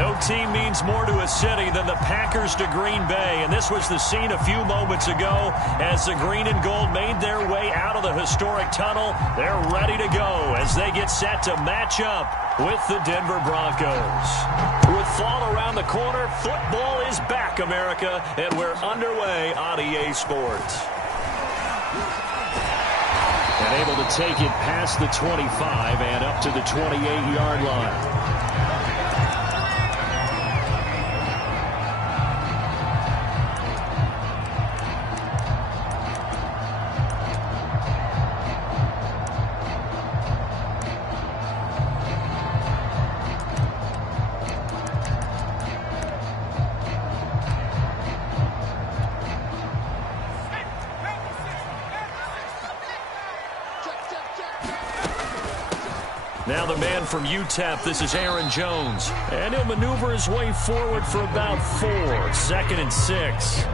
No team means more to a city than the Packers to Green Bay, and this was the scene a few moments ago as the green and gold made their way out of the historic tunnel. They're ready to go as they get set to match up with the Denver Broncos. With fall around the corner, football is back, America, and we're underway on EA Sports. And able to take it past the 25 and up to the 28-yard line. Now the man from UTEP, this is Aaron Jones. And he'll maneuver his way forward for about 4. 2nd and 6.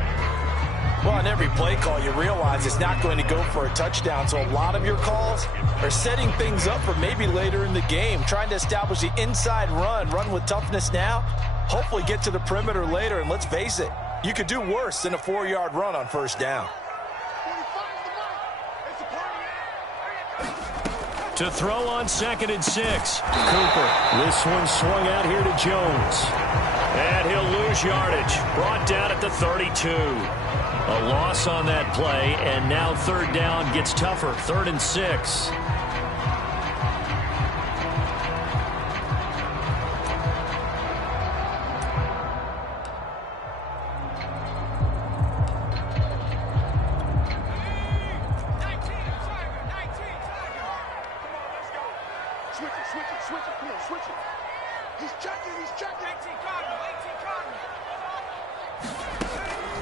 Well, on every play call, you realize it's not going to go for a touchdown. So a lot of your calls are setting things up for maybe later in the game, trying to establish the inside run with toughness now, hopefully get to the perimeter later. And let's face it, you could do worse than a 4-yard run on first down. To throw on 2nd and 6. Cooper. This one swung out here to Jones. And he'll lose yardage. Brought down at the 32. A loss on that play, and now 3rd down gets tougher. 3rd and 6.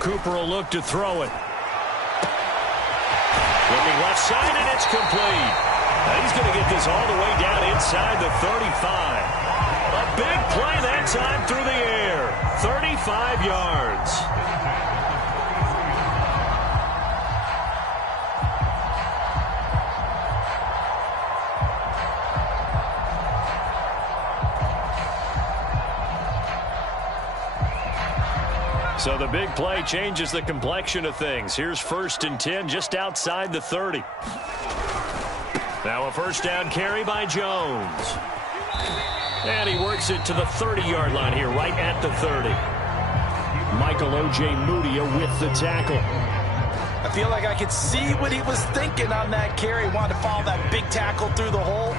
Cooper will look to throw it. Looking left side, and it's complete. Now he's going to get this all the way down inside the 35. A big play that time through the air. 35 yards. So the big play changes the complexion of things. Here's 1st and 10 just outside the 30. Now a 1st down carry by Jones. And he works it to the 30-yard line here, right at the 30. Michael O.J. Mudia with the tackle. I feel like I could see what he was thinking on that carry. Wanted to follow that big tackle through the hole.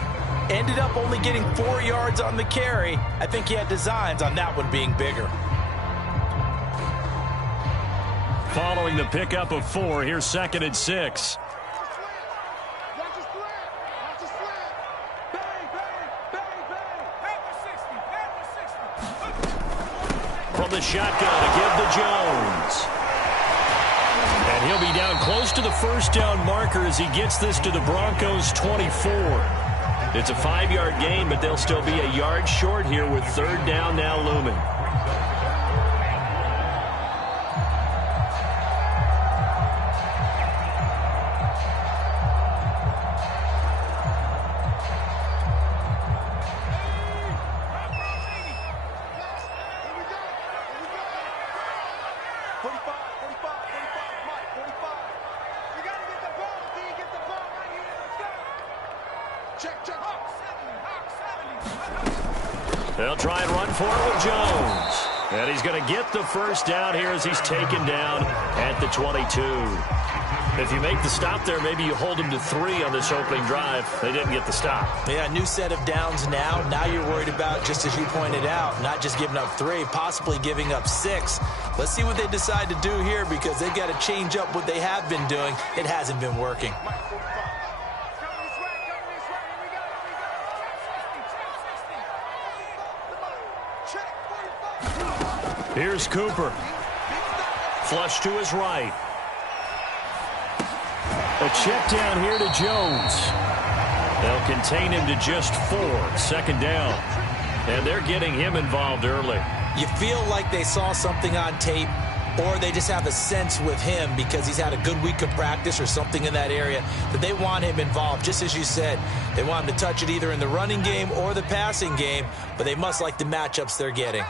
Ended up only getting 4 yards on the carry. I think he had designs on that one being bigger. Following the pickup of 4, here's 2nd and 6. From the shotgun to give to Jones. And he'll be down close to the 1st down marker as he gets this to the Broncos' 24. It's a 5-yard gain, but they'll still be a yard short here with 3rd down now looming. They'll try and run for it with Jones. And he's going to get the 1st down here as he's taken down at the 22. If you make the stop there, maybe you hold him to 3 on this opening drive. They didn't get the stop. Yeah, new set of downs now. Now you're worried about, just as you pointed out, not just giving up 3, possibly giving up 6. Let's see what they decide to do here because they've got to change up what they have been doing. It hasn't been working. Here's Cooper. Flush to his right. A check down here to Jones. They'll contain him to just 4. 2nd down. And they're getting him involved early. You feel like they saw something on tape, or they just have a sense with him because he's had a good week of practice or something in that area that they want him involved. Just as you said, they want him to touch it either in the running game or the passing game, but they must like the matchups they're getting.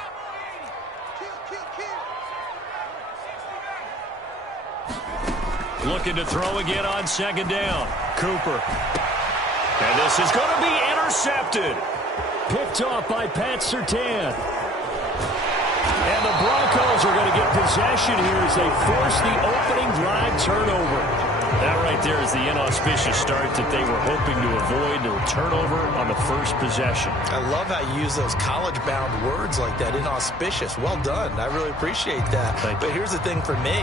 Looking to throw again on second down. Cooper. And this is going to be intercepted. Picked off by Pat Surtain. And the Broncos are going to get possession here as they force the opening drive turnover. That right there is the inauspicious start that they were hoping to avoid, the turnover on the first possession. I love how you use those college-bound words like that, inauspicious. Well done. I really appreciate that. But here's the thing for me.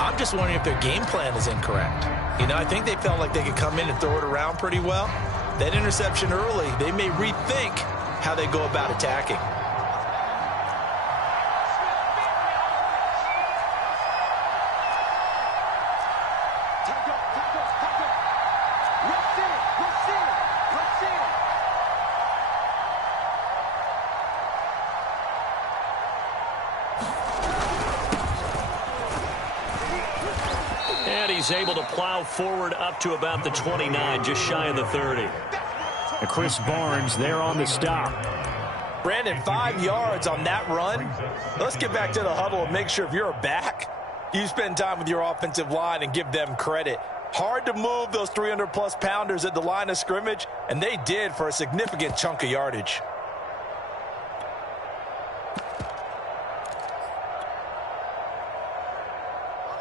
I'm just wondering if their game plan is incorrect. You know, I think they felt like they could come in and throw it around pretty well. That interception early, they may rethink how they go about attacking. And he's able to plow forward up to about the 29, just shy of the 30. And Chris Barnes there on the stop. Brandon, 5 yards on that run. Let's get back to the huddle and make sure if you're a back, you spend time with your offensive line and give them credit. Hard to move those 300-plus pounders at the line of scrimmage, and they did for a significant chunk of yardage.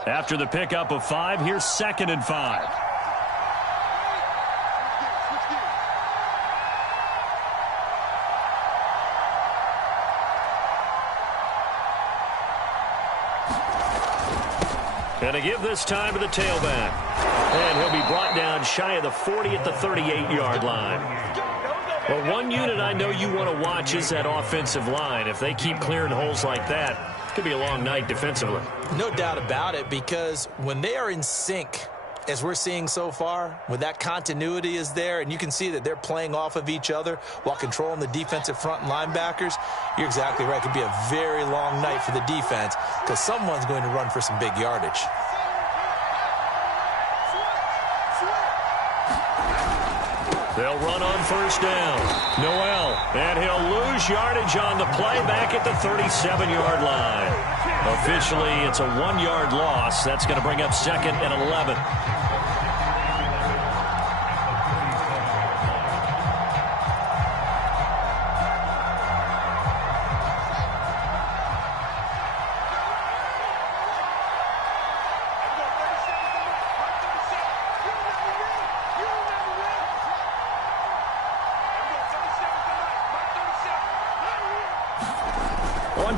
After the pickup of 5, here's 2nd and 5. And to give this time to the tailback. And he'll be brought down shy of the 40 at the 38-yard line. Well, one unit I know you want to watch is that offensive line. If they keep clearing holes like that, it could be a long night defensively. No doubt about it, because when they are in sync, as we're seeing so far, when that continuity is there, and you can see that they're playing off of each other while controlling the defensive front and linebackers, you're exactly right. It could be a very long night for the defense because someone's going to run for some big yardage. They'll run on first down. Noel, and he'll lose yardage on the play back at the 37-yard line. Officially, it's a 1-yard loss. That's going to bring up 2nd and 11.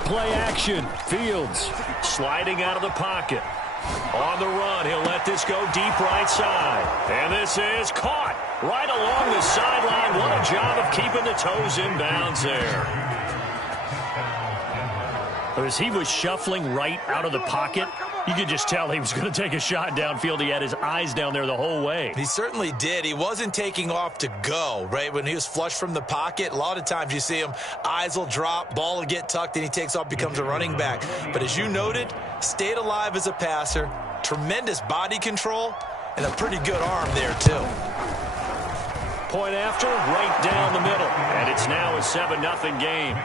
Play action. Fields sliding out of the pocket. On the run, he'll let this go deep right side. And this is caught right along the sideline. What a job of keeping the toes in bounds there. As he was shuffling right out of the pocket, you could just tell he was going to take a shot downfield. He had his eyes down there the whole way. He certainly did. He wasn't taking off to go, right? When he was flush from the pocket, a lot of times you see him, eyes will drop, ball will get tucked, and he takes off, becomes a running back. But as you noted, stayed alive as a passer, tremendous body control, and a pretty good arm there, too. Point after, right down the middle. And it's now a 7-0 game.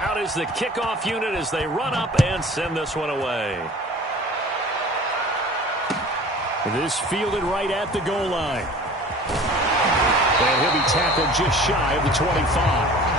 Out is the kickoff unit as they run up and send this one away. This fielded right at the goal line. And he'll be tackled just shy of the 25.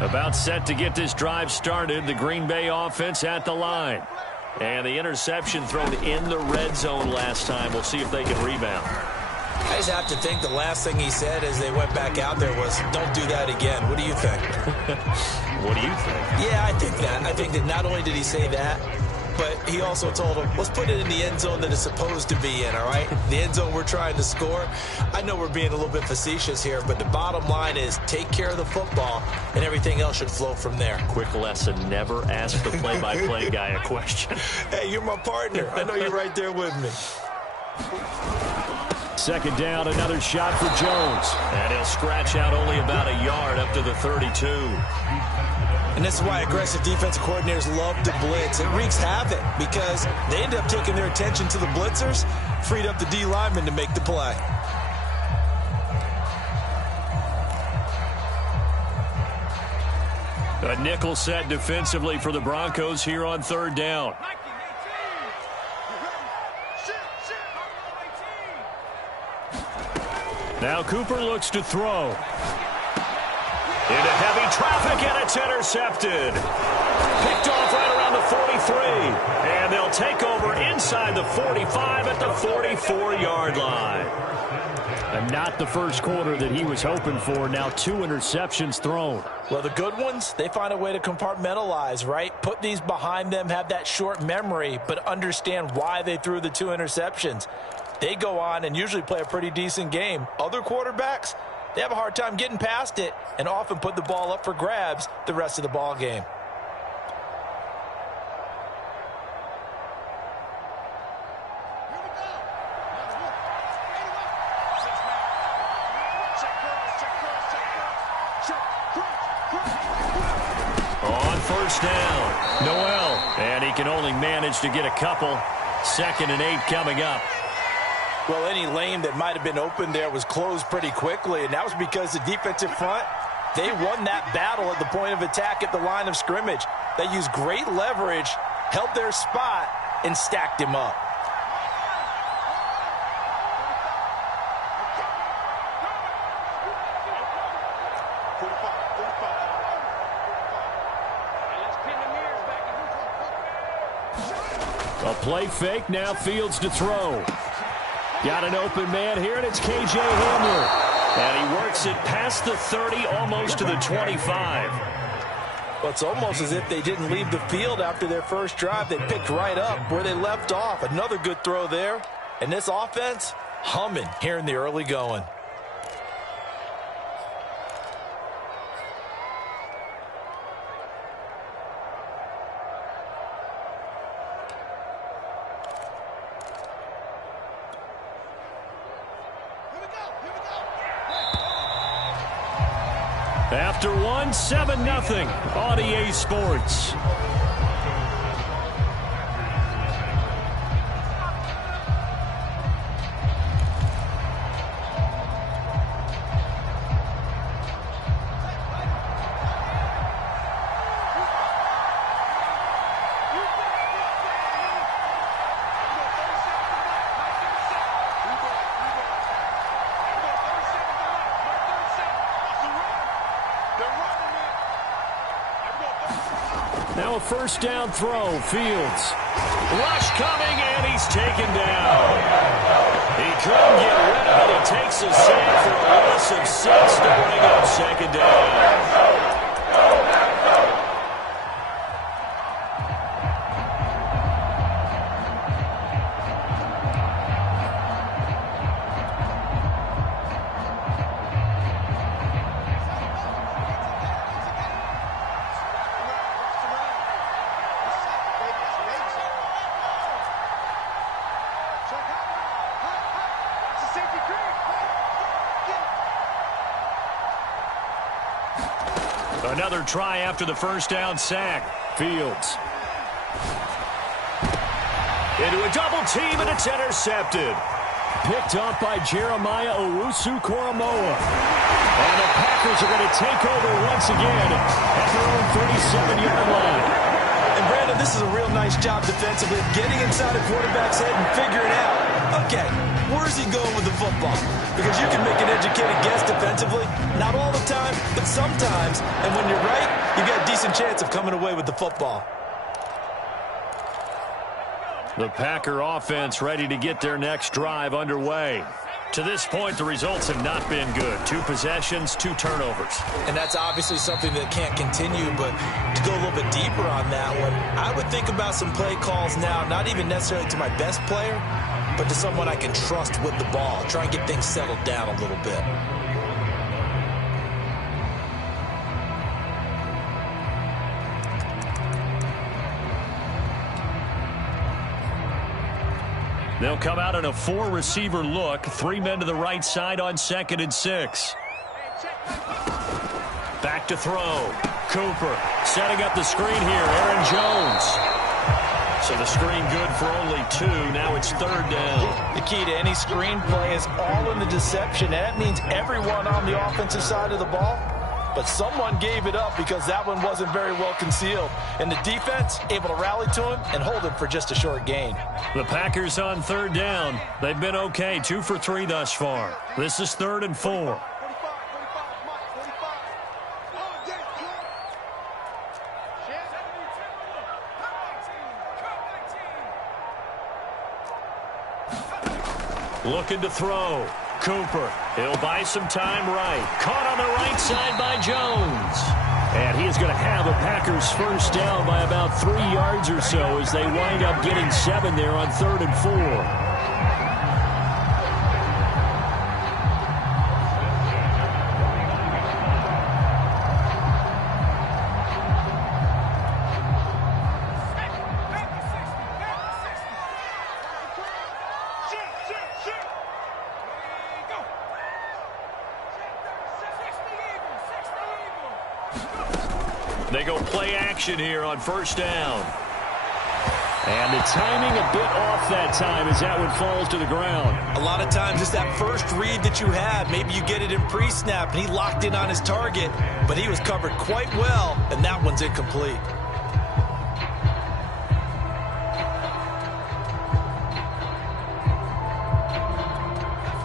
About set to get this drive started. The Green Bay offense at the line. And the interception thrown in the red zone last time. We'll see if they can rebound. I just have to think the last thing he said as they went back out there was, don't do that again. What do you think? What do you think? Yeah, I think that. I think that not only did he say that, but he also told him, let's put it in the end zone that it's supposed to be in, all right? The end zone we're trying to score. I know we're being a little bit facetious here, but the bottom line is take care of the football, and everything else should flow from there. Quick lesson, never ask the play-by-play guy a question. Hey, you're my partner. I know you're right there with me. Second down, another shot for Jones. And he'll scratch out only about a yard up to the 32. And this is why aggressive defensive coordinators love to blitz. It wreaks havoc because they end up taking their attention to the blitzers, freed up the D lineman to make the play. A nickel set defensively for the Broncos here on third down. Now Cooper looks to throw. Into heavy traffic, and it's intercepted. Picked off right around the 43. And they'll take over inside the 45 at the 44-yard line. And not the first quarter that he was hoping for. Now 2 interceptions thrown. Well, the good ones, they find a way to compartmentalize, right? Put these behind them, have that short memory, but understand why they threw the 2 interceptions. They go on and usually play a pretty decent game. Other quarterbacks, they have a hard time getting past it and often put the ball up for grabs the rest of the ball game. On first down, Noel. And he can only manage to get a couple. 2nd and 8 coming up. Well, any lane that might have been open there was closed pretty quickly, and that was because the defensive front, they won that battle at the point of attack at the line of scrimmage. They used great leverage, held their spot, and stacked him up. A play fake, now Fields to throw. Got an open man here, and it's K.J. Hamler. And he works it past the 30, almost to the 25. Well, it's almost as if they didn't leave the field after their first drive. They picked right up where they left off. Another good throw there. And this offense, humming here in the early going. After one, 7-0 on EA Sports. Now a first down throw, Fields. Rush coming, and he's taken down. He couldn't get rid of it. He takes a sack for a loss of 6 to bring up 2nd down. Another try after the first down sack. Fields. Into a double team, and it's intercepted. Picked up by Jeremiah Owusu-Koramoah. And the Packers are going to take over once again at their own 37-yard line. And Brandon, this is a real nice job defensively, getting inside a quarterback's head and figuring out, okay, where's he going with the football? Because you can make an educated guess defensively, not all the time, but sometimes. And when you're right, you got a decent chance of coming away with the football. The Packer offense ready to get their next drive underway. To this point, the results have not been good. 2 possessions, 2 turnovers. And that's obviously something that can't continue, but to go a little bit deeper on that one, I would think about some play calls now, not even necessarily to my best player, but to someone I can trust with the ball. Try and get things settled down a little bit. They'll come out in a 4-receiver look. 3 men to the right side on 2nd and 6. Back to throw. Cooper setting up the screen here. Aaron Jones. So the screen good for only 2. Now it's 3rd down. The key to any screen play is all in the deception. That means everyone on the offensive side of the ball. But someone gave it up because that one wasn't very well concealed. And the defense able to rally to him and hold him for just a short gain. The Packers on 3rd down. They've been okay. 2 for 3 thus far. This is 3rd and 4. Looking to throw. Cooper. He'll buy some time right. Caught on the right side by Jones. And he is going to have a Packers 1st down by about 3 yards or so as they wind up getting 7 there on 3rd and 4. They go play action here on 1st down. And the timing a bit off that time as that one falls to the ground. A lot of times it's that first read that you have. Maybe you get it in pre-snap and he locked in on his target, but he was covered quite well, and that one's incomplete.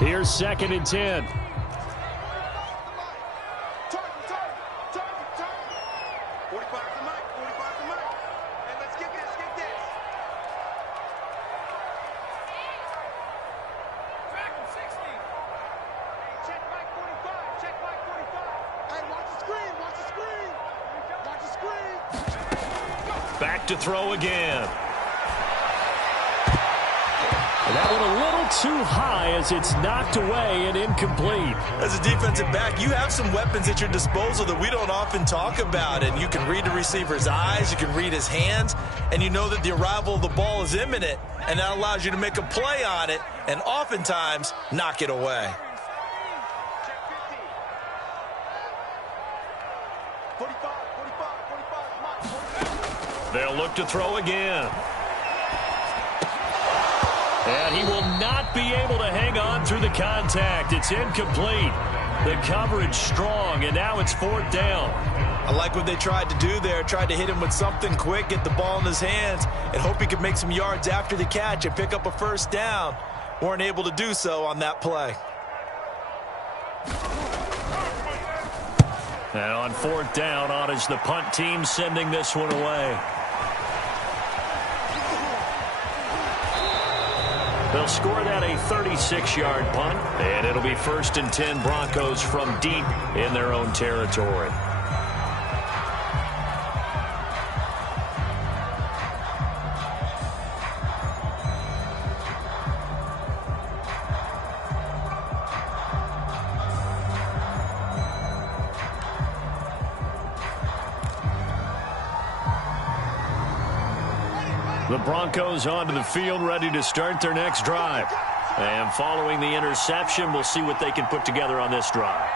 Here's 2nd and 10. Back to throw again. And that one a little too high as it's knocked away and incomplete. As a defensive back, you have some weapons at your disposal that we don't often talk about. And you can read the receiver's eyes, you can read his hands, and you know that the arrival of the ball is imminent. And that allows you to make a play on it and oftentimes knock it away. They'll look to throw again. And he will not be able to hang on through the contact. It's incomplete. The coverage strong, and now it's 4th down. I like what they tried to do there. Tried to hit him with something quick, get the ball in his hands, and hope he could make some yards after the catch and pick up a 1st down. Weren't able to do so on that play. And on 4th down, on is the punt team sending this one away. They'll score that a 36-yard punt, and it'll be 1st and 10 Broncos from deep in their own territory. The Broncos onto the field, ready to start their next drive. And following the interception, we'll see what they can put together on this drive.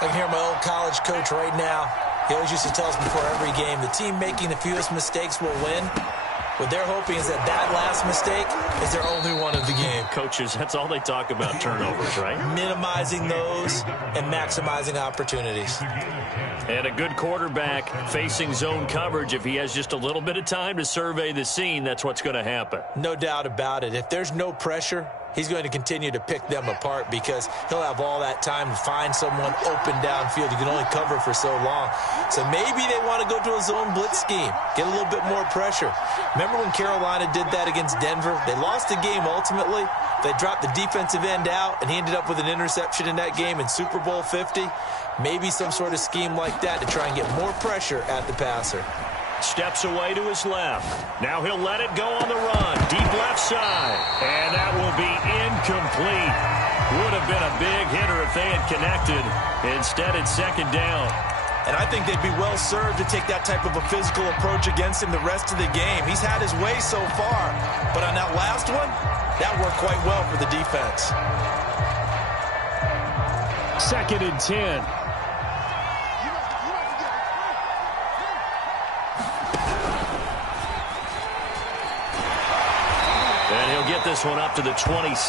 I can hear my old college coach right now. He always used to tell us before every game, the team making the fewest mistakes will win. What they're hoping is that that last mistake is their only one of the game. Coaches, that's all they talk about, turnovers, right? Minimizing those and maximizing opportunities. And a good quarterback facing zone coverage. If he has just a little bit of time to survey the scene, that's what's going to happen. No doubt about it. If there's no pressure, he's going to continue to pick them apart because he'll have all that time to find someone open downfield. You can only cover for so long. So maybe they want to go to a zone blitz scheme, get a little bit more pressure. Remember when Carolina did that against Denver? They lost the game ultimately. They dropped the defensive end out, and he ended up with an interception in that game in Super Bowl 50. Maybe some sort of scheme like that to try and get more pressure at the passer. Steps away to his left. Now he'll let it go on the run. Deep left side. And that will be incomplete. Would have been a big hitter if they had connected. Instead, it's second down. And I think they'd be well served to take that type of a physical approach against him the rest of the game. He's had his way so far. But on that last one, that worked quite well for the defense. Second and 10. And he'll get this one up to the 26.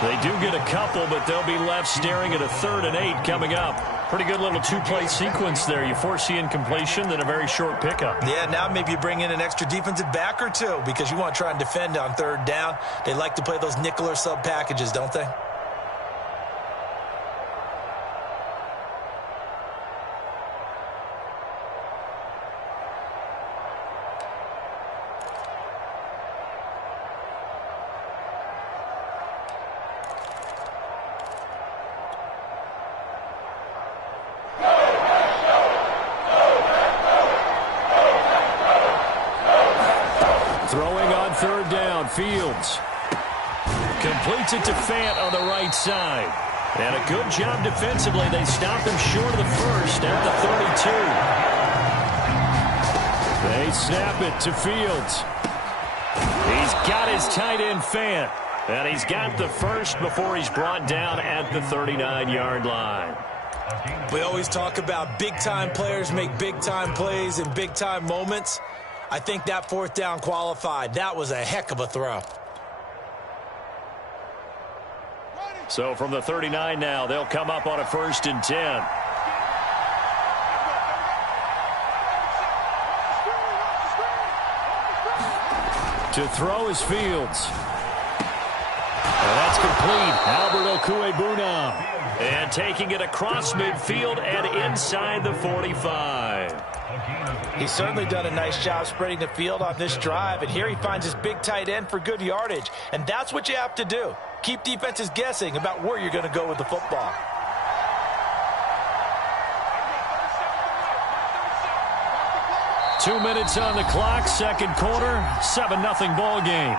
They do get a couple, but they'll be left staring at a 3rd and 8 coming up. Pretty good little two-play sequence there. You foresee incompletion, then a very short pickup. Yeah, now maybe you bring in an extra defensive back or two because you want to try and defend on 3rd down. They like to play those nickel or sub packages, don't they? Throwing on 3rd down, Fields. Completes it to Fant on the right side. And a good job defensively. They stopped him short of the first at the 32. They snap it to Fields. He's got his tight end, Fant. And he's got the first before he's brought down at the 39-yard line. We always talk about big-time players make big-time plays in big-time moments. I think that 4th down qualified. That was a heck of a throw. So from the 39 now, they'll come up on a 1st and 10. To throw is Fields. And that's complete. Albert Okwuegbunam. And taking it across midfield and inside the 45. He's certainly done a nice job spreading the field on this drive, and here he finds his big tight end for good yardage. And that's what you have to do. Keep defenses guessing about where you're going to go with the football. Two minutes on the clock, second quarter, 7-0 ball game.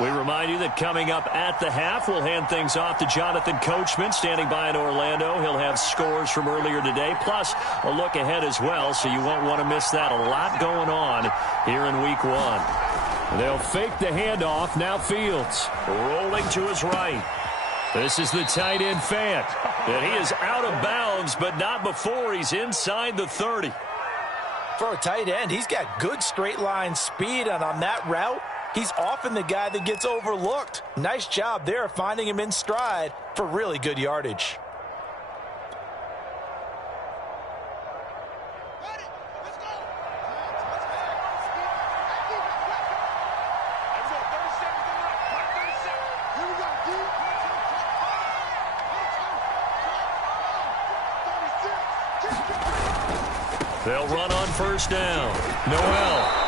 We remind you that coming up at the half, we'll hand things off to Jonathan Coachman, standing by in Orlando. He'll have scores from earlier today, plus a look ahead as well, so you won't want to miss that. A lot going on here in Week 1. They'll fake the handoff. Now Fields rolling to his right. This is the tight end, Fant. And he is out of bounds, but not before he's inside the 30. For a tight end, he's got good straight line speed, and on that route, he's often the guy that gets overlooked. Nice job there finding him in stride for really good yardage. They'll run on 1st down. Noel.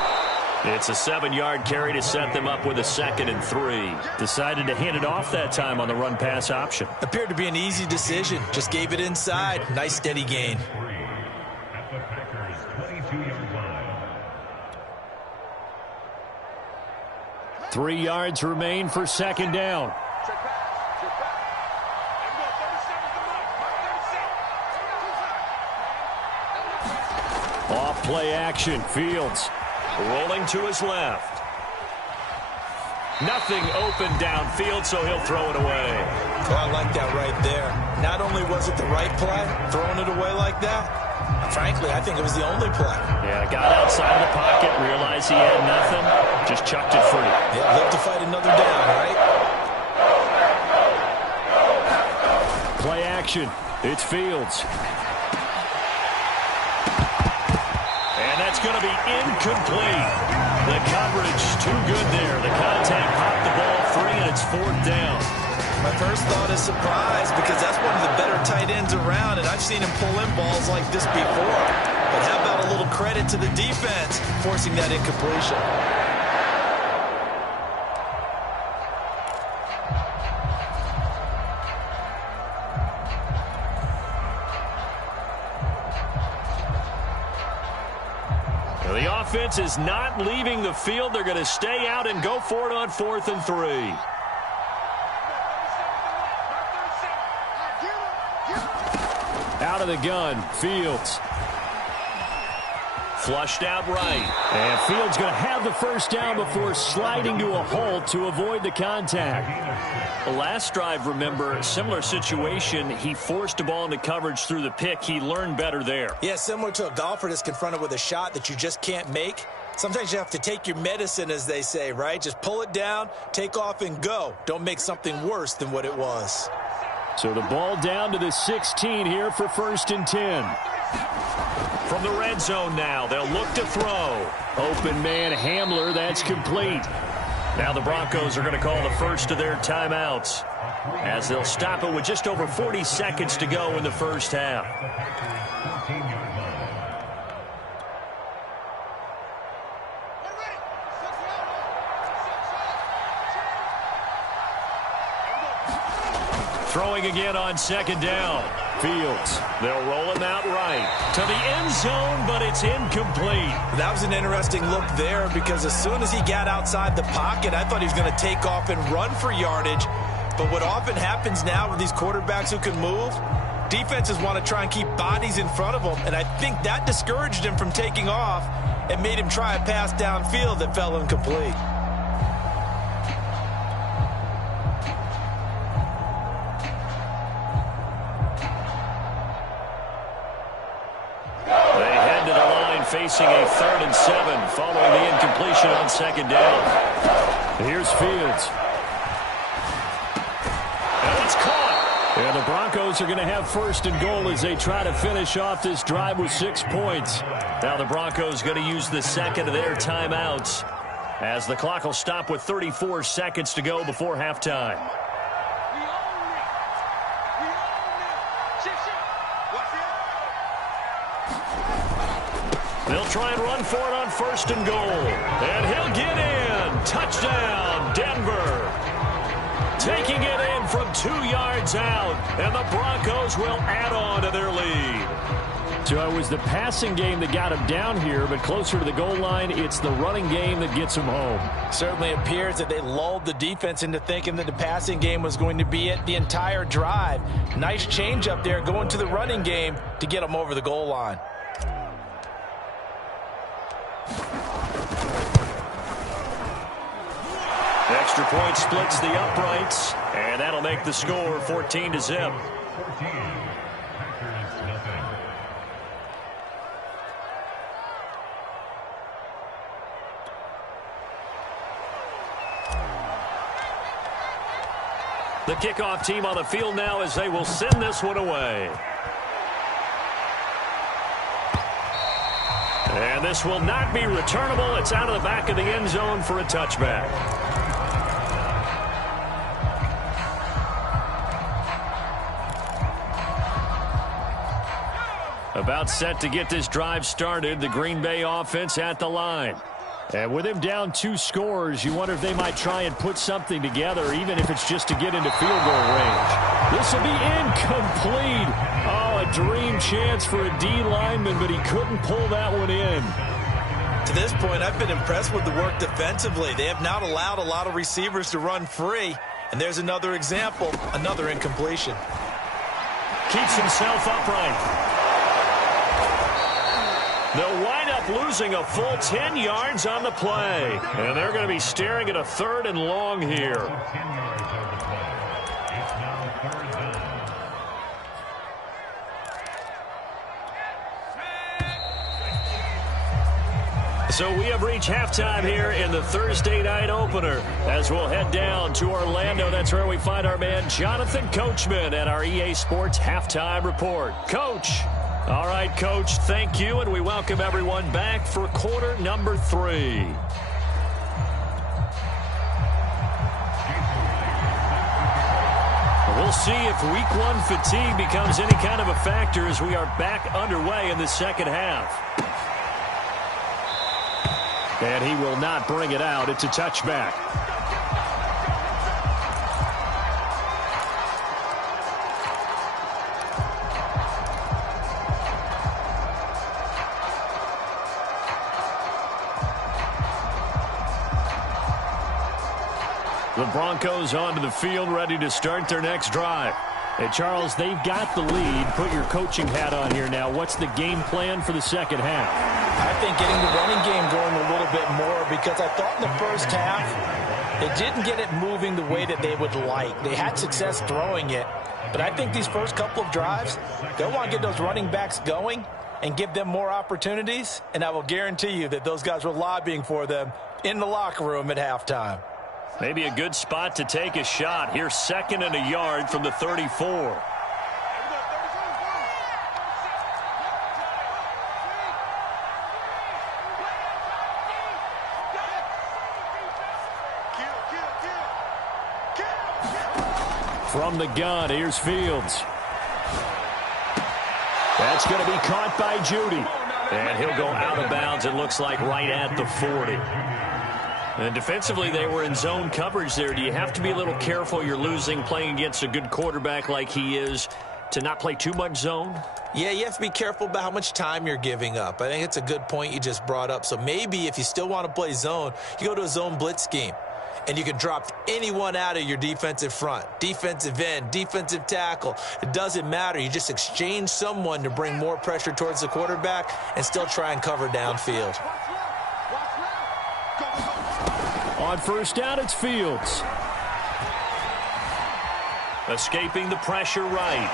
It's a 7-yard carry to set them up with a 2nd and 3. Decided to hand it off that time on the run-pass option. Appeared to be an easy decision. Just gave it inside. Nice steady gain. At the Packers' 22-yard line. 3 yards remain for 2nd down. Off play action. Fields rolling to his left. Nothing open downfield, so he'll throw it away. Oh, I like that right there. Not only was it the right play, throwing it away like that, frankly, I think it was the only play. Yeah, got outside of the pocket, realized he had nothing, just chucked it free. Yeah, live to fight another down, right? Play action. It's Fields. And that's going to be incomplete. The coverage too good there. The contact popped the ball free, and it's 4th down. My first thought is surprise because that's one of the better tight ends around, and I've seen him pull in balls like this before. But how about a little credit to the defense forcing that incompletion? offense is not leaving the field. They're going to stay out and go for it on 4th and 3. Out of the gun, Fields. Flushed out right. And Fields going to have the first down before sliding to a halt to avoid the contact. The last drive, remember, similar situation. He forced a ball into coverage through the pick. He learned better there. Yeah, similar to a golfer that's confronted with a shot that you just can't make. Sometimes you have to take your medicine, as they say, right? Just pull it down, take off, and go. Don't make something worse than what it was. So the ball down to the 16 here for 1st and 10. From the red zone now, they'll look to throw. Open man Hamler, that's complete. Now the Broncos are going to call the first of their timeouts as they'll stop it with just over 40 seconds to go in the first half. Throwing again on 2nd down. Fields. They'll roll him out right to the end zone, but it's incomplete. That was an interesting look there because as soon as he got outside the pocket, I thought he was going to take off and run for yardage. But what often happens now with these quarterbacks who can move, defenses want to try and keep bodies in front of them, and I think that discouraged him from taking off and made him try a pass downfield that fell incomplete. Facing a 3rd and 7 following the incompletion on 2nd down. Here's Fields. And it's caught. And the Broncos are going to have 1st and goal as they try to finish off this drive with 6 points. Now the Broncos going to use the second of their timeouts as the clock will stop with 34 seconds to go before halftime. They'll try and run for it on 1st and goal. And he'll get in. Touchdown, Denver. Taking it in from 2 yards out. And the Broncos will add on to their lead. So it was the passing game that got him down here, but closer to the goal line, it's the running game that gets him home. Certainly appears that they lulled the defense into thinking that the passing game was going to be it the entire drive. Nice change up there going to the running game to get them over the goal line. Extra point splits the uprights, and that'll make the score 14-0. The kickoff team on the field now as they will send this one away. And this will not be returnable. It's out of the back of the end zone for a touchback. About set to get this drive started, the Green Bay offense at the line. And with him down 2 scores, you wonder if they might try and put something together, even if it's just to get into field goal range. This will be incomplete. Oh, a dream chance for a D lineman, but he couldn't pull that one in. To this point, I've been impressed with the work defensively. They have not allowed a lot of receivers to run free. And there's another example, another incompletion. Keeps himself upright. They'll wind up losing a full 10 yards on the play. And they're going to be staring at a 3rd and long here. 10 yards on the play. It's now 3rd down. So we have reached halftime here in the Thursday night opener as we'll head down to Orlando. That's where we find our man Jonathan Coachman at our EA Sports Halftime Report. Coach. All right, Coach, thank you, and we welcome everyone back for quarter number 3. We'll see if week 1 fatigue becomes any kind of a factor as we are back underway in the second half. And he will not bring it out. It's a touchback. The Broncos onto the field, ready to start their next drive. Hey, Charles, they've got the lead. Put your coaching hat on here now. What's the game plan for the second half? I think getting the running game going a little bit more, because I thought in the first half they didn't get it moving the way that they would like. They had success throwing it, but I think these first couple of drives, they'll want to get those running backs going and give them more opportunities, and I will guarantee you that those guys were lobbying for them in the locker room at halftime. Maybe a good spot to take a shot. Here's 2nd and a yard from the 34. From the gun, here's Fields. That's going to be caught by Judy. And he'll go out of bounds, it looks like, right at the 40. And defensively, they were in zone coverage there. Do you have to be a little careful? You're losing, playing against a good quarterback like he is, to not play too much zone? Yeah, you have to be careful about how much time you're giving up. I think it's a good point you just brought up. So maybe if you still want to play zone, you go to a zone blitz scheme. And you can drop anyone out of your defensive front, defensive end, defensive tackle. It doesn't matter. You just exchange someone to bring more pressure towards the quarterback and still try and cover downfield. On first down, it's Fields. Escaping the pressure right.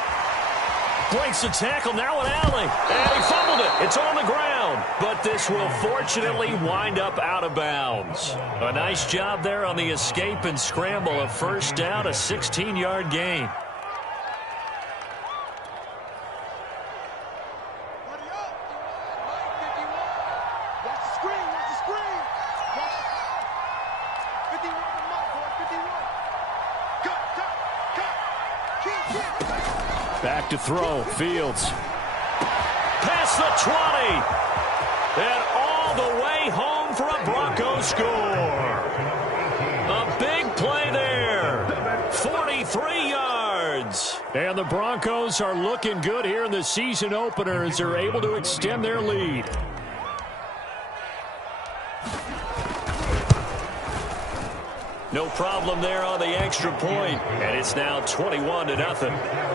Breaks the tackle, now an alley. And he fumbled it. It's on the ground. But this will fortunately wind up out of bounds. A nice job there on the escape and scramble. A first down, a 16-yard gain. Back to throw, Fields. Past the 20. And all the way home for a Broncos score. A big play there. 43 yards. And the Broncos are looking good here in the season opener as they're able to extend their lead. No problem there on the extra point. And it's now 21-0.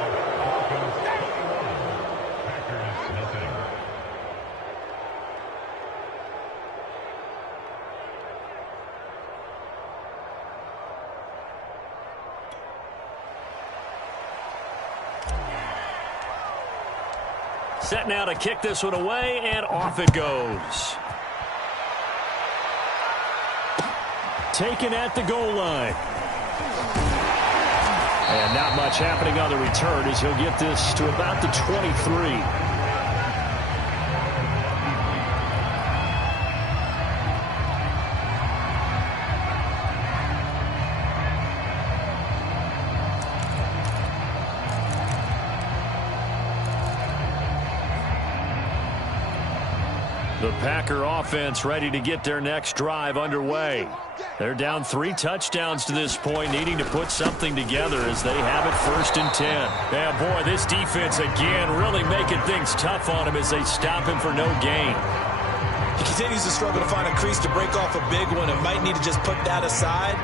Set now to kick this one away, and off it goes. Taken at the goal line. And not much happening on the return as he'll get this to about the 23. The Packer offense ready to get their next drive underway. They're down 3 touchdowns to this point, needing to put something together as they have it 1st and 10. Yeah, boy, this defense again really making things tough on him as they stop him for no gain. He continues to struggle to find a crease to break off a big one and might need to just put that aside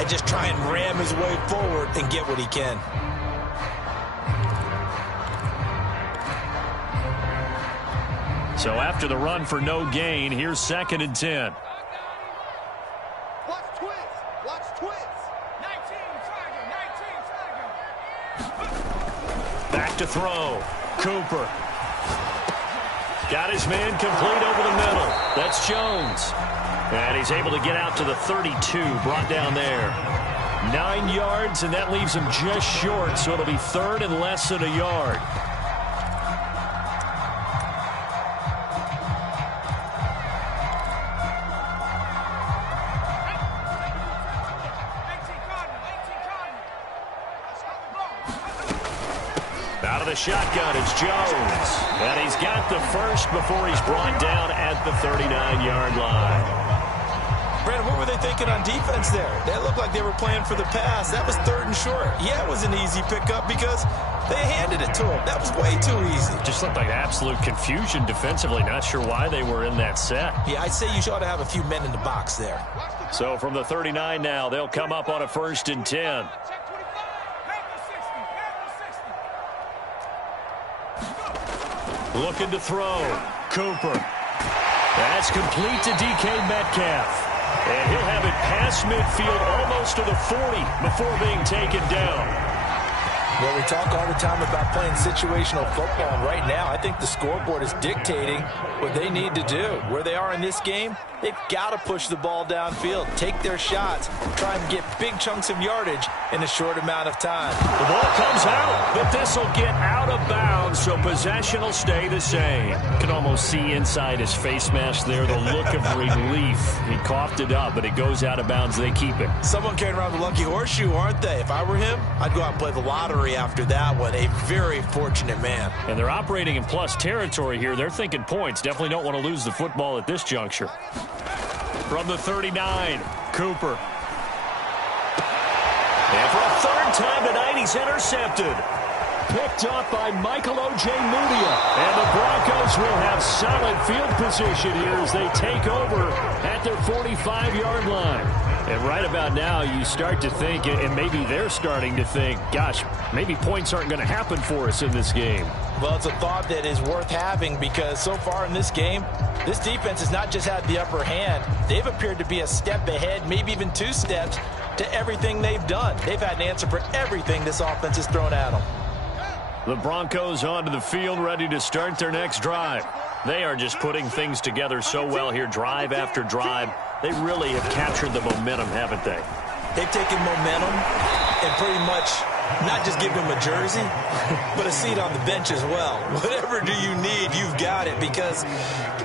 and just try and ram his way forward and get what he can. So after the run for no gain, here's 2nd and 10. Watch twist. Watch twist. 19, target. Back to throw. Cooper. Got his man complete over the middle. That's Jones. And he's able to get out to the 32, brought down there. 9 yards, and that leaves him just short, so it'll be 3rd and less than a yard. Out of the shotgun is Jones. And he's got the first before he's brought down at the 39-yard line. Brandon, what were they thinking on defense there? That looked like they were playing for the pass. That was 3rd and short. Yeah, it was an easy pickup because they handed it to him. That was way too easy. Just looked like absolute confusion defensively. Not sure why they were in that set. Yeah, I'd say you ought to have a few men in the box there. Watch the So from the 39 now, they'll come up on a 1st and 10. Looking to throw. Cooper. That's complete to DK Metcalf. And he'll have it past midfield almost to the 40 before being taken down. Well, we talk all the time about playing situational football, and right now I think the scoreboard is dictating what they need to do. Where they are in this game, they've got to push the ball downfield, take their shots, try and get big chunks of yardage in a short amount of time. The ball comes out, but this will get out of bounds, so possession will stay the same. You can almost see inside his face mask there the look of relief. He coughed it up, but it goes out of bounds. They keep it. Someone carrying around the lucky horseshoe, aren't they? If I were him, I'd go out and play the lottery after that one. A very fortunate man. And they're operating in plus territory here. They're thinking points. Definitely don't want to lose the football at this juncture. From the 39, Cooper. And for a 3rd time tonight, he's intercepted. Picked up by Michael Ojemudia. And the Broncos will have solid field position here as they take over at their 45-yard line. And right about now, you start to think, and maybe they're starting to think, gosh, maybe points aren't going to happen for us in this game. Well, it's a thought that is worth having because so far in this game, this defense has not just had the upper hand. They've appeared to be a step ahead, maybe even 2 steps to everything they've done. They've had an answer for everything this offense has thrown at them. The Broncos onto the field, ready to start their next drive. They are just putting things together so well here, drive after drive. They really have captured the momentum, haven't they? They've taken momentum and pretty much not just give them a jersey, but a seat on the bench as well. Whatever do you need, you've got it, because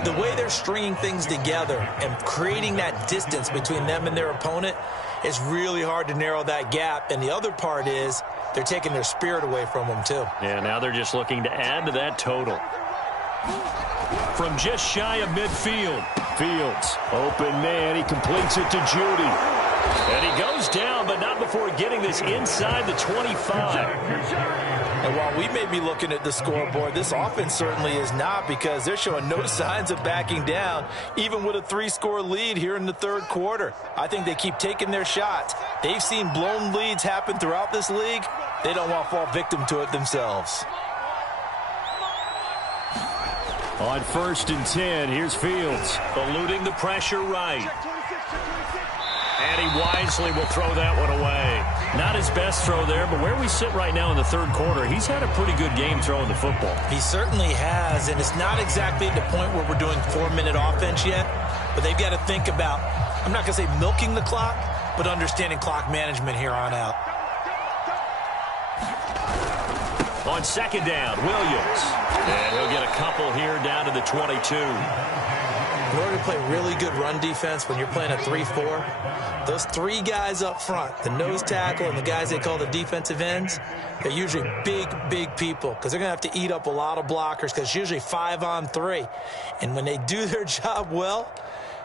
the way they're stringing things together and creating that distance between them and their opponent, it's really hard to narrow that gap. And the other part is they're taking their spirit away from them, too. Yeah, now they're just looking to add to that total. From just shy of midfield, Fields, open man, he completes it to Judy. And he goes down, but not before getting this inside the 25. And while we may be looking at the scoreboard, this offense certainly is not, because they're showing no signs of backing down, even with a 3-score lead here in the 3rd quarter. I think they keep taking their shots. They've seen blown leads happen throughout this league. They don't want to fall victim to it themselves. On 1st and 10, here's Fields, eluding the pressure right. And he wisely will throw that one away. Not his best throw there, but where we sit right now in the 3rd quarter, he's had a pretty good game throwing the football. He certainly has, and it's not exactly at the point where we're doing 4-minute offense yet, but they've got to think about, I'm not going to say milking the clock, but understanding clock management here on out. On 2nd down, Williams. And he'll get a couple here down to the 22. In order to play really good run defense when you're playing a 3-4, those 3 guys up front, the nose tackle and the guys they call the defensive ends, they're usually big, big people because they're going to have to eat up a lot of blockers because it's usually 5-on-3. And when they do their job well,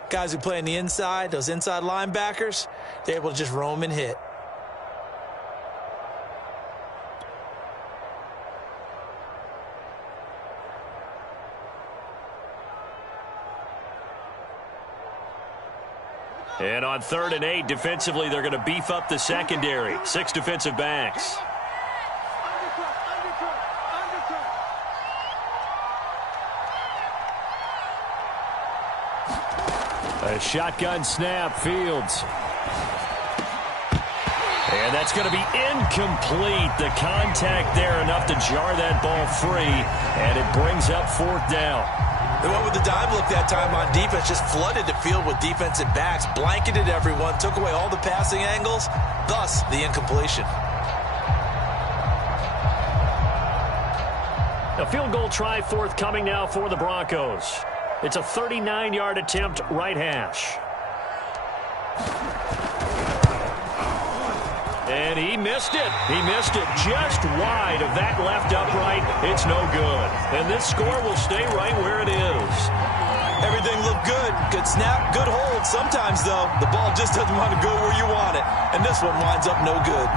guys who play on the inside, those inside linebackers, they're able to just roam and hit. And on 3rd and 8, defensively, they're going to beef up the secondary. 6 defensive backs. A shotgun snap, Fields. And that's going to be incomplete. The contact there enough to jar that ball free, and it brings up 4th down. They went with the dime look that time on defense, just flooded the field with defensive backs, blanketed everyone, took away all the passing angles, thus the incompletion. A field goal try forthcoming now for the Broncos. It's a 39-yard attempt, right hash. And he missed it. He missed it just wide of that left upright. It's no good. And this score will stay right where it is. Everything looked good. Good snap, good hold. Sometimes, though, the ball just doesn't want to go where you want it. And this one winds up no good.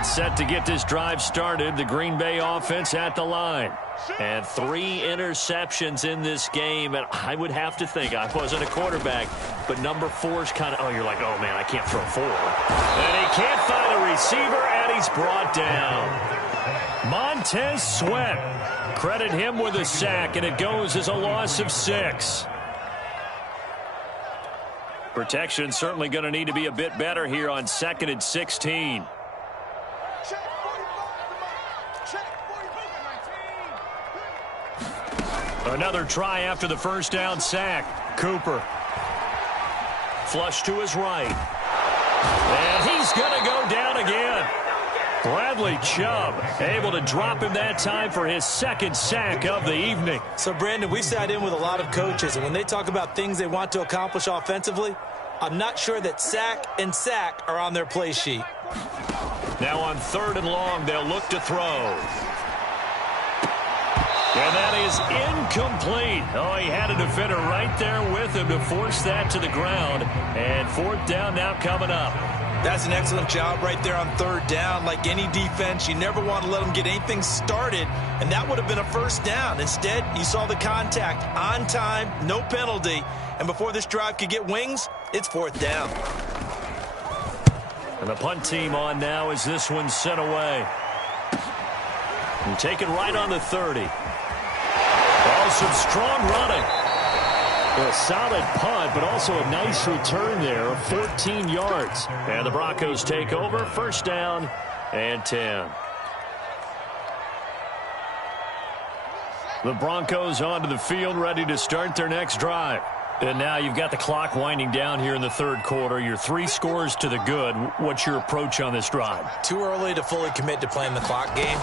about set to get this drive started. The Green Bay offense at the line. And 3 interceptions in this game. And I would have to think, I wasn't a quarterback, but number 4 is kind of, you're like, oh, man, I can't throw 4. And he can't find a receiver, and he's brought down. Montez Sweat. Credit him with a sack, and it goes as a loss of 6. Protection certainly going to need to be a bit better here on 2nd and 16. Another try after the first down sack. Cooper. Flush to his right. And he's going to go down again. Bradley Chubb able to drop him that time for his 2nd sack of the evening. So, Brandon, we sat in with a lot of coaches, and when they talk about things they want to accomplish offensively, I'm not sure that sack and sack are on their play sheet. Now on 3rd and long, they'll look to throw. And that is incomplete. Oh, he had a defender right there with him to force that to the ground. And 4th down now coming up. That's an excellent job right there on 3rd down. Like any defense, you never want to let them get anything started, and that would have been a 1st down. Instead, you saw the contact on time, no penalty, and before this drive could get wings, it's 4th down. And the punt team on now as this one's sent away. And taken right on the 30. Oh, some strong running. A solid punt, but also a nice return there of 14 yards. And the Broncos take over. 1st down and 10. The Broncos onto the field, ready to start their next drive. And now you've got the clock winding down here in the 3rd quarter. You're 3 scores to the good. What's your approach on this drive? Too early to fully commit to playing the clock game.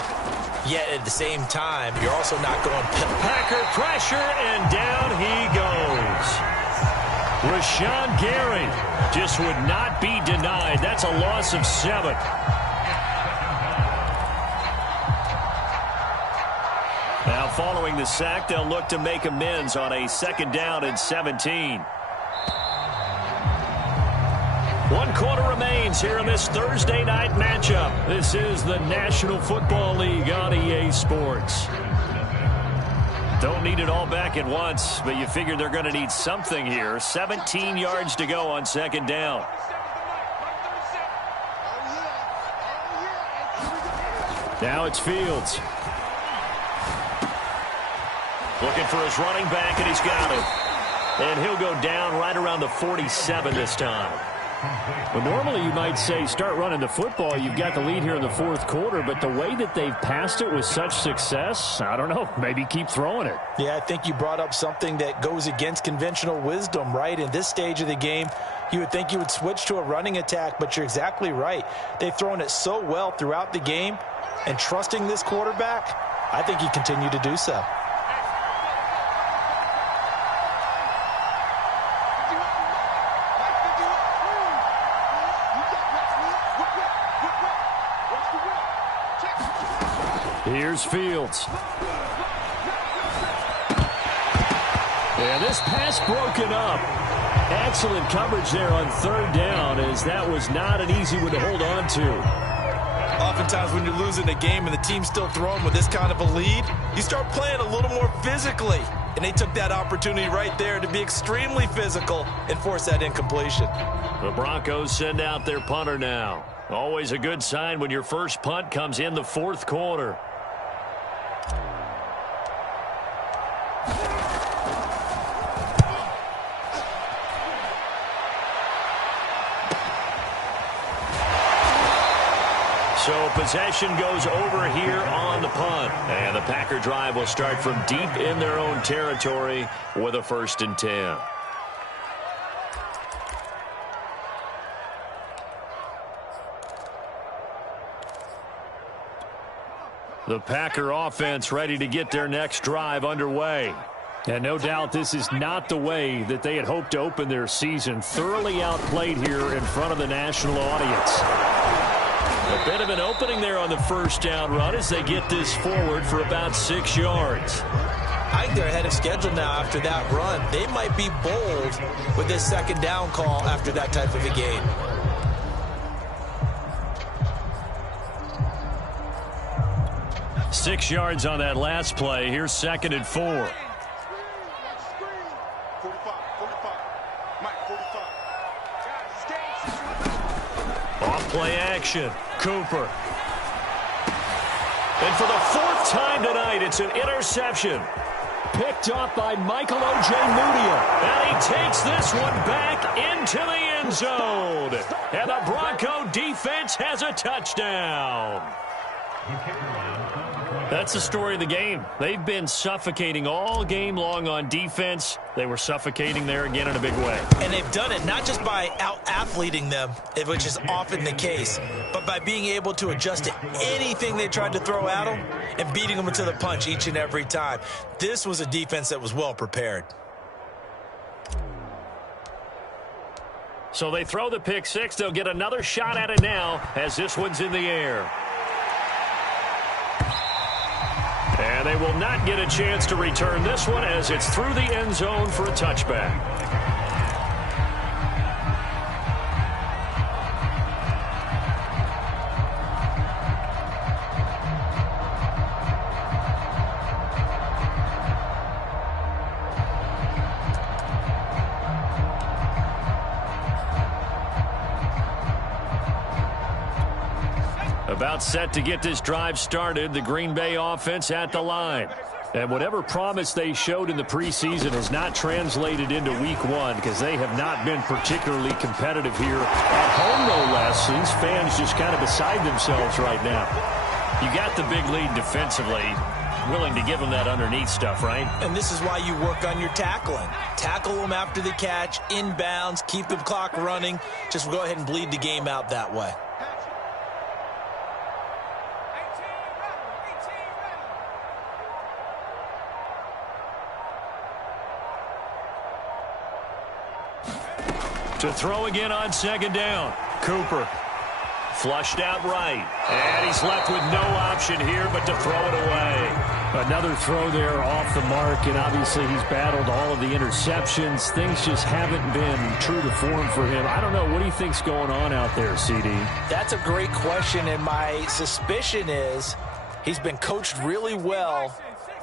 Yet at the same time, you're also not going. Packer pressure, and down he goes. Rashawn Gary just would not be denied. That's a loss of 7. Now following the sack, they'll look to make amends on a 2nd down and 17. 1 quarter remains here in this Thursday night matchup. This is the National Football League on EA Sports. Don't need it all back at once, but you figure they're going to need something here. 17 yards to go on 2nd down. Now it's Fields. Looking for his running back, and he's got it. And he'll go down right around the 47 this time. Well, normally you might say start running the football. You've got the lead here in the 4th quarter, but the way that they've passed it with such success, I don't know, maybe keep throwing it. Yeah, I think you brought up something that goes against conventional wisdom, right? In this stage of the game, you would think you would switch to a running attack, but you're exactly right. They've thrown it so well throughout the game, and trusting this quarterback, I think he continued to do so. Here's Fields. And this pass broken up. Excellent coverage there on 3rd down, as that was not an easy one to hold on to. Oftentimes when you're losing a game and the team's still throwing with this kind of a lead, you start playing a little more physically. And they took that opportunity right there to be extremely physical and force that incompletion. The Broncos send out their punter now. Always a good sign when your first punt comes in the 4th quarter. So possession goes over here on the punt. And the Packer drive will start from deep in their own territory with a 1st and 10. The Packer offense ready to get their next drive underway. And no doubt this is not the way that they had hoped to open their season. Thoroughly outplayed here in front of the national audience. A bit of an opening there on the 1st down run as they get this forward for about 6 yards. I think they're ahead of schedule now after that run. They might be bold with this 2nd down call after that type of a game. 6 yards on that last play. Here's 2nd and 4. 45, 45. Mike, 45. Off play action. Cooper. And for the 4th time tonight, it's an interception. Picked off by Michael Ojemudia. And he takes this one back into the end zone. And the Bronco defense has a touchdown. That's the story of the game. They've been suffocating all game long on defense. They were suffocating there again in a big way. And they've done it not just by out-athleting them, which is often the case, but by being able to adjust to anything they tried to throw at them and beating them to the punch each and every time. This was a defense that was well prepared. So they throw the pick six. They'll get another shot at it now as this one's in the air. And they will not get a chance to return this one as it's through the end zone for a touchback. About set to get this drive started, the Green Bay offense at the line. And whatever promise they showed in the preseason has not translated into week one because they have not been particularly competitive here at home, no less. These fans just kind of beside themselves right now. You got the big lead defensively, willing to give them that underneath stuff, right? And this is why you work on your tackling. Tackle them after the catch, inbounds, keep the clock running. Just go ahead and bleed the game out that way. To throw again on 2nd down. Cooper flushed out right. And he's left with no option here but to throw it away. Another throw there off the mark, and obviously he's battled all of the interceptions. Things just haven't been true to form for him. I don't know. What do you think's going on out there, CD? That's a great question, and my suspicion is he's been coached really well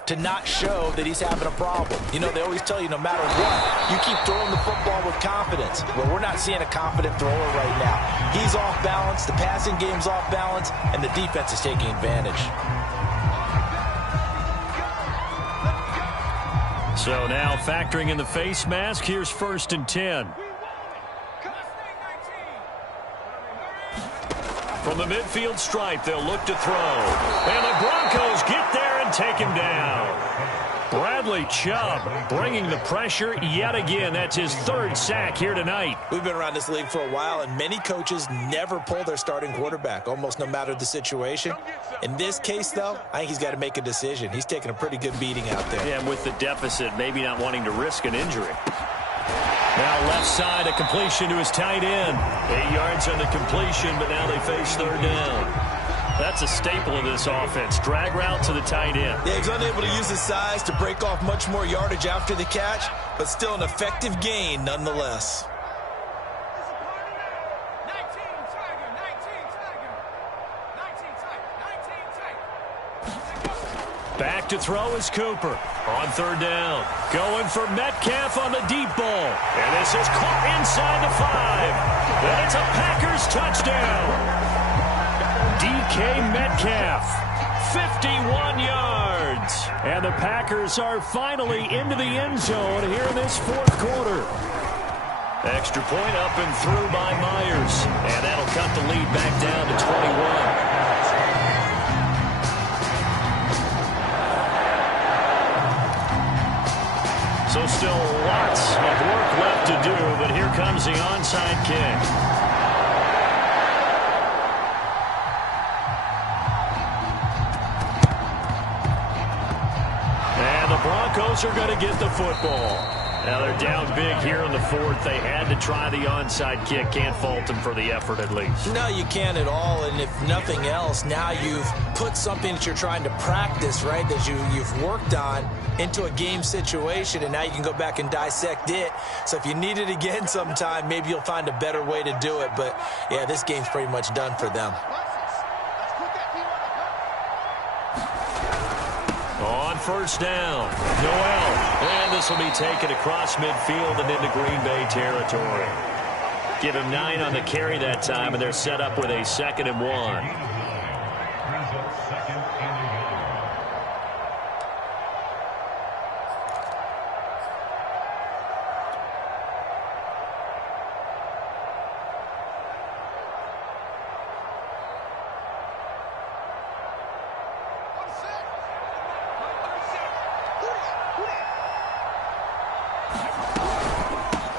to not show that he's having a problem. You know, they always tell you no matter what, you keep throwing the football with confidence. Well, we're not seeing a confident thrower right now. He's off balance, the passing game's off balance, and the defense is taking advantage. So now factoring in the face mask, here's 1st and 10. From the midfield stripe, they'll look to throw. And the Broncos get there and take him down. Bradley Chubb bringing the pressure yet again. That's his 3rd sack here tonight. We've been around this league for a while, and many coaches never pull their starting quarterback, almost no matter the situation. In this case, though, I think he's got to make a decision. He's taking a pretty good beating out there. Yeah, and with the deficit, maybe not wanting to risk an injury. Now left side, a completion to his tight end. 8 yards on the completion, but now they face 3rd down. That's a staple of this offense. Drag route to the tight end. Yeah, he's unable to use his size to break off much more yardage after the catch, but still an effective gain nonetheless. Back to throw is Cooper on 3rd down. Going for Metcalf on the deep ball. And this is caught inside the 5. And it's a Packers touchdown. DK Metcalf, 51 yards. And the Packers are finally into the end zone here in this 4th quarter. Extra point up and through by Myers. And that'll cut the lead back down to 21. So still lots of work left to do, but here comes the onside kick. And the Broncos are going to get the football. Now they're down big here in the 4th. They had to try the onside kick. Can't fault them for the effort at least. No, you can't at all. And if nothing else, now you've put something that you're trying to practice, right, that you've worked on into a game situation, and now you can go back and dissect it. So if you need it again sometime, maybe you'll find a better way to do it. But, yeah, this game's pretty much done for them. On first down, Noel. And this will be taken across midfield and into Green Bay territory. Give him 9 on the carry that time, and they're set up with a 2nd and 1.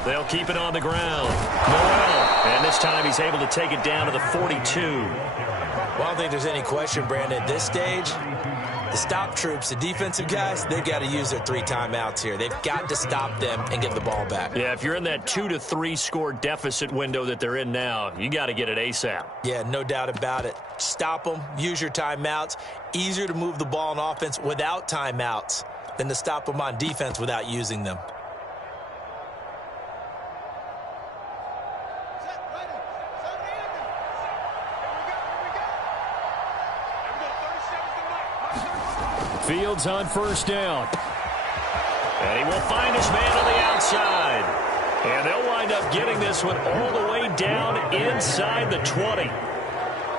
They'll keep it on the ground. Noel. And this time he's able to take it down to the 42. Well, I don't think there's any question, Brandon. At this stage, the stop troops, the defensive guys, they've got to use their 3 timeouts here. They've got to stop them and get the ball back. Yeah, if you're in that 2 to 3 score deficit window that they're in now, you got to get it ASAP. Yeah, no doubt about it. Stop them, use your timeouts. Easier to move the ball on offense without timeouts than to stop them on defense without using them. Fields on first down. And he will find his man on the outside. And they'll wind up getting this one all the way down inside the 20.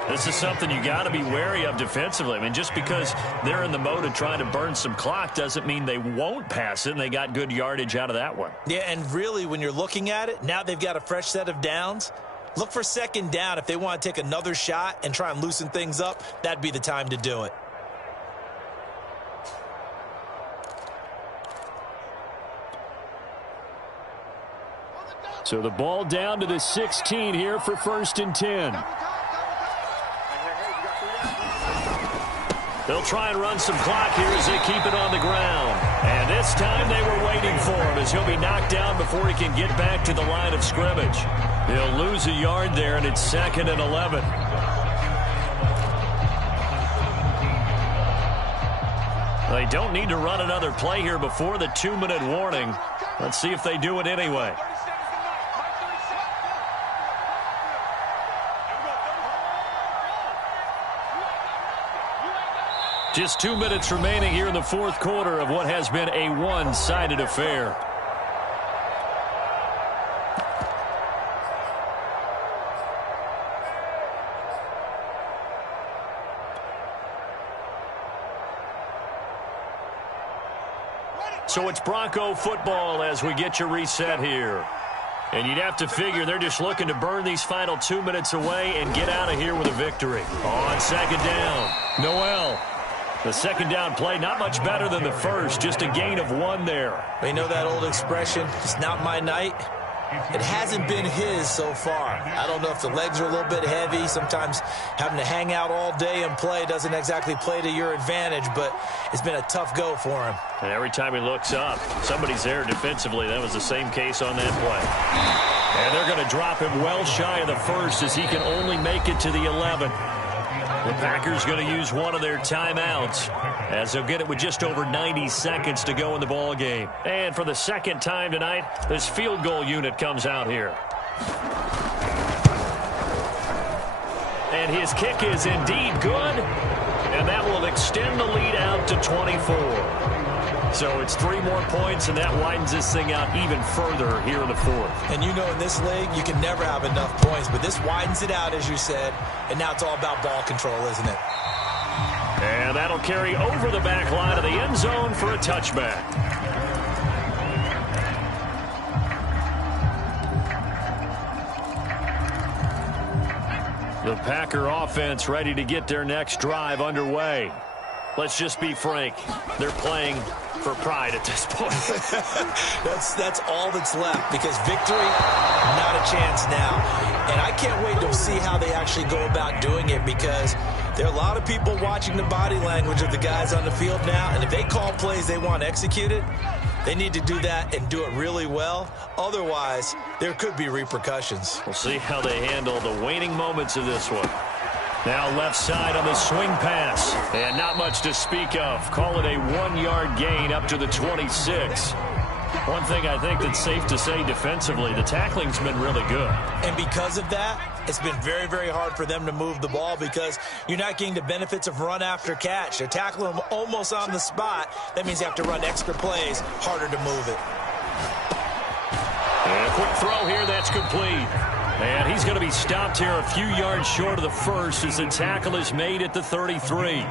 This is something you got to be wary of defensively. I mean, just because they're in the mode of trying to burn some clock doesn't mean they won't pass it, and they got good yardage out of that one. Yeah, and really, when you're looking at it, now they've got a fresh set of downs. Look for 2nd down. If they want to take another shot and try and loosen things up, that'd be the time to do it. So the ball down to the 16 here for 1st and 10. They'll try and run some clock here as they keep it on the ground. And this time they were waiting for him as he'll be knocked down before he can get back to the line of scrimmage. He'll lose a yard there, and it's 2nd and 11. They don't need to run another play here before the 2-minute warning. Let's see if they do it anyway. Just 2 minutes remaining here in the 4th quarter of what has been a one-sided affair. So it's Bronco football as we get you reset here. And you'd have to figure they're just looking to burn these final 2 minutes away and get out of here with a victory. On 2nd down, Noel. The 2nd down play, not much better than the first, just a gain of 1 there. You know that old expression, it's not my night? It hasn't been his so far. I don't know if the legs are a little bit heavy. Sometimes having to hang out all day and play doesn't exactly play to your advantage, but it's been a tough go for him. And every time he looks up, somebody's there defensively. That was the same case on that play. And they're going to drop him well shy of the first as he can only make it to the 11. The Packers going to use one of their timeouts as they'll get it with just over 90 seconds to go in the ball game. And for the 2nd time tonight, this field goal unit comes out here. And his kick is indeed good, and that will extend the lead out to 24. So it's 3 more points, and that widens this thing out even further here in the 4th. And you know in this league, you can never have enough points, but this widens it out, as you said, and now it's all about ball control, isn't it? And that'll carry over the back line of the end zone for a touchback. The Packer offense ready to get their next drive underway. Let's just be frank. They're playing for pride at this point. That's all that's left, because victory, not a chance now. And I can't wait to see how they actually go about doing it, because there are a lot of people watching the body language of the guys on the field now, and if they call plays they want executed, they need to do that and do it really well. Otherwise, there could be repercussions. We'll see how they handle the waning moments of this one. Now left side on the swing pass. And not much to speak of. Call it a 1-yard gain up to the 26. One thing I think that's safe to say defensively, the tackling's been really good. And because of that, it's been very, very hard for them to move the ball because you're not getting the benefits of run after catch. They're tackling them almost on the spot. That means you have to run extra plays, harder to move it. And a quick throw here, that's complete. And he's going to be stopped here a few yards short of the first as the tackle is made at the 33.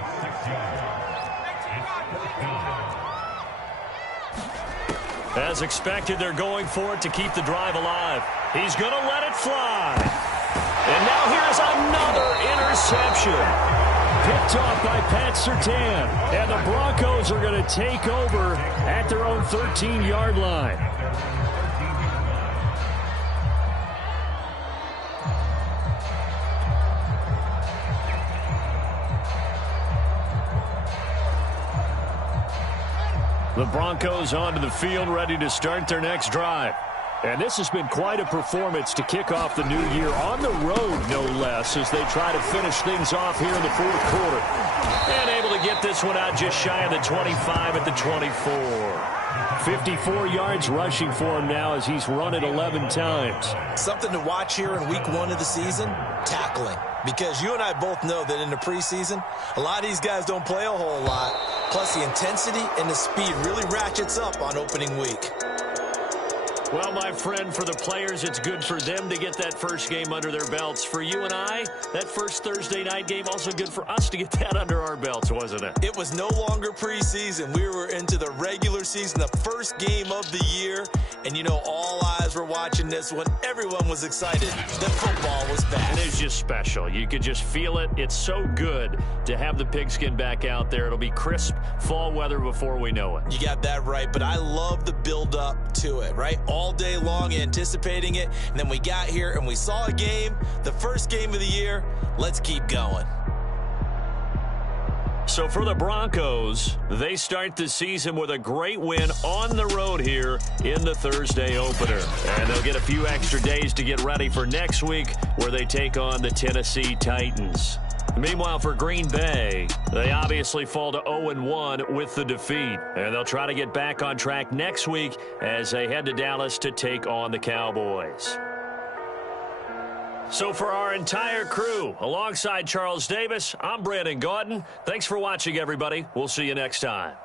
As expected, they're going for it to keep the drive alive. He's going to let it fly. And now here's another interception. Picked off by Pat Surtain. And the Broncos are going to take over at their own 13-yard line. The Broncos onto the field, ready to start their next drive. And this has been quite a performance to kick off the new year on the road, no less, as they try to finish things off here in the fourth quarter. And able to get this one out just shy of the 25 at the 24. 54 yards rushing for him now as he's run it 11 times. Something to watch here in week 1 of the season, tackling. Because you and I both know that in the preseason, a lot of these guys don't play a whole lot. Plus, the intensity and the speed really ratchets up on opening week. Well, my friend, for the players, it's good for them to get that first game under their belts. For you and I, that first Thursday night game, also good for us to get that under our belts, wasn't it? It was no longer preseason. We were into the regular season, the first game of the year. And, you know, all eyes were watching this one. Everyone was excited that football was back. It is just special. You could just feel it. It's so good to have the pigskin back out there. It'll be crisp fall weather before we know it. You got that right, but I love the build-up to it, right? All day long anticipating it, and then we got here and we saw a game, the first game of the year. Let's keep going. So for the Broncos, they start the season with a great win on the road here in the Thursday opener. And they'll get a few extra days to get ready for next week where they take on the Tennessee Titans. Meanwhile, for Green Bay, they obviously fall to 0-1 with the defeat. And they'll try to get back on track next week as they head to Dallas to take on the Cowboys. So for our entire crew, alongside Charles Davis, I'm Brandon Gaudin. Thanks for watching, everybody. We'll see you next time.